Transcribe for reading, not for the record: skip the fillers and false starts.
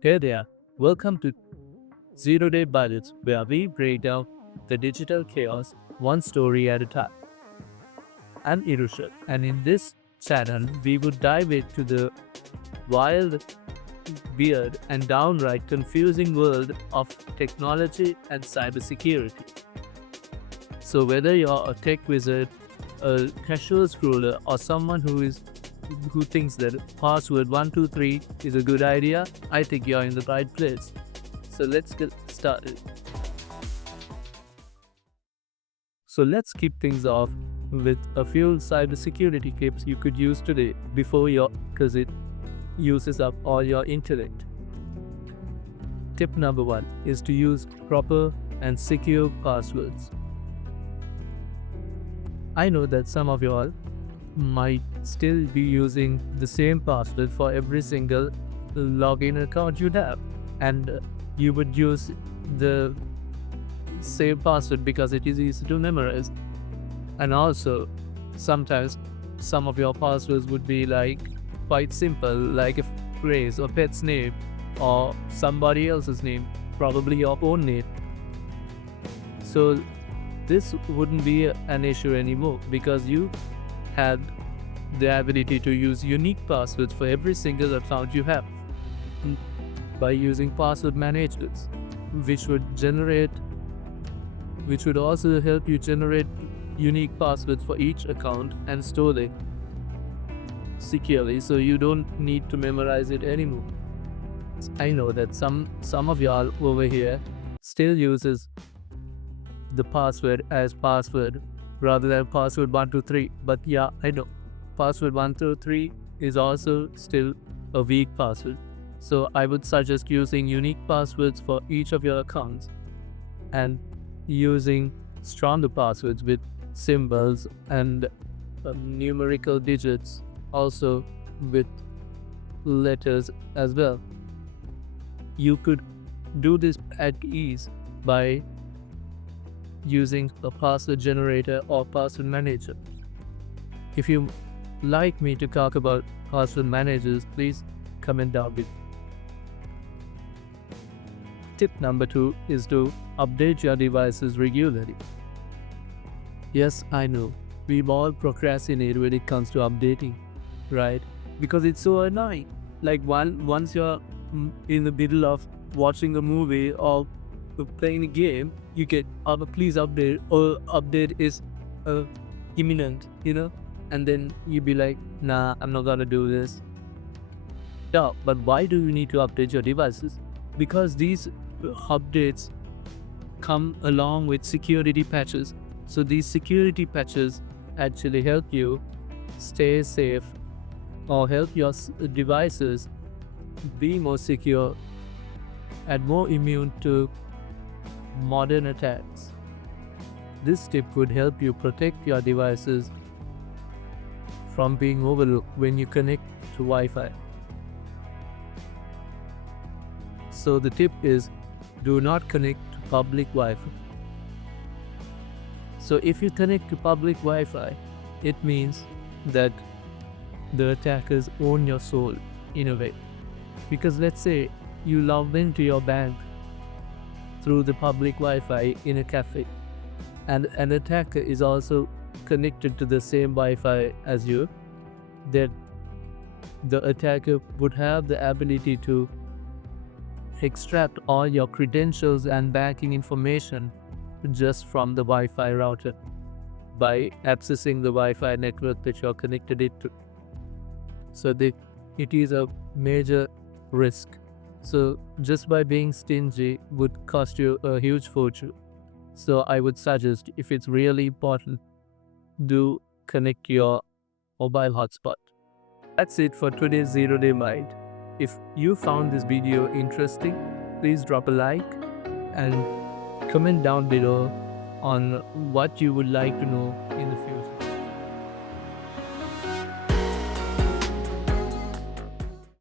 Hey there, welcome to ZeroDay Bytes, where we break down the digital chaos one story at a time. I'm Irusha, and in this channel, we would dive into the wild, weird, and downright confusing world of technology and cybersecurity. So, whether you're a tech wizard, a casual scroller, or someone who thinks that password 123 is a good idea, I think you're in the right place. So let's get started. So let's kick things off with a few cybersecurity tips you could use today because it uses up all your intellect. Tip number one is to use proper and secure passwords. I know that some of y'all might still be using the same password for every single login account you have, and you would use the same password because it is easy to memorize. And also, sometimes some of your passwords would be like quite simple, like a phrase or pet's name or somebody else's name, probably your own name. So this wouldn't be an issue anymore because you had the ability to use unique passwords for every single account you have by using password managers, which would generate which would also help you generate unique passwords for each account and store them securely so you don't need to memorize it anymore. I know that some of y'all over here still uses the password as password rather than password 123, but yeah, I know password 123 is also still a weak password. So I would suggest using unique passwords for each of your accounts and using stronger passwords with symbols and numerical digits, also with letters as well. You could do this at ease by using a password generator or password manager. If you like me to talk about password managers, please comment down below. Tip number two is to update your devices regularly. Yes, I know, we all procrastinate when it comes to updating, right? Because it's so annoying. Like once you're in the middle of watching a movie or playing a game, you get, oh, please update, or update is uh, imminent, and then you be like, nah, I'm not gonna do this. Yeah, but why do you need to update your devices? Because these updates come along with security patches. So these security patches actually help you stay safe or help your devices be more secure and more immune to modern attacks. This tip would help you protect your devices from being overlooked when you connect to Wi-Fi. So the tip is, do not connect to public Wi-Fi. So if you connect to public Wi-Fi, it means that the attackers own your soul in a way. Because let's say you log into your bank through the public Wi-Fi in a cafe, and an attacker is also connected to the same Wi-Fi as you, then the attacker would have the ability to extract all your credentials and banking information just from the Wi-Fi router by accessing the Wi-Fi network that you're connected it to. So it is a major risk. So just by being stingy would cost you a huge fortune. So I would suggest, if it's really important, do connect your mobile hotspot. That's it for today's Zero Day Byte. If you found this video interesting, please drop a like and comment down below on what you would like to know in the future.